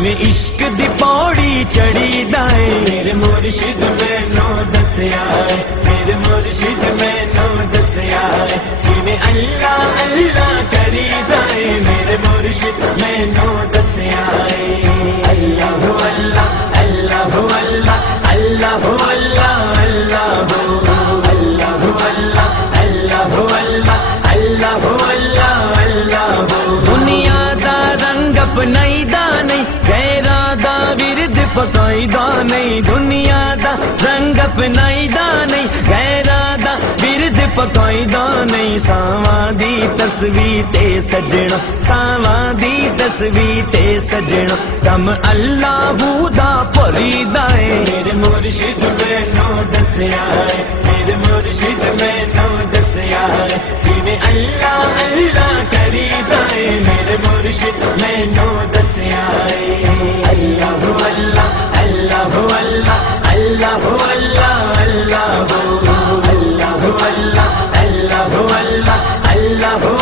کیویں عشق دی پوڑی چڑھی دائے میرے مرشد مینوں دسیا میرے مرشد مینوں دسیا کیویں اللہ اللہ کری دائے میرے مرشد مینوں دسیا اللہ اللہ اللہ اللہ اللہ اللہ اللہ اللہ اللہ اللہ اللہ اللہ دنیا دا رنگ اپنائی دا نہیں غیرہ دا ورد پکائی دا نہیں دنیا دا رنگ اپنائی دا نہیں غیرہ دا ورد پکائی دا نہیں ساواں دی تصویر تے سجنا ساواں دی تصویر تے سجنا دم اللہ دا پری دائے میرے مرشد مینوں دسیا میرے مرشد مینوں دسیا کیویں اللہ اللہ کری دائے میرے مرشد مینوں دسیا اللہ اللہ اللہ اللہ اللہ اللہ اللہ اللہ اللہ اللہ اللہ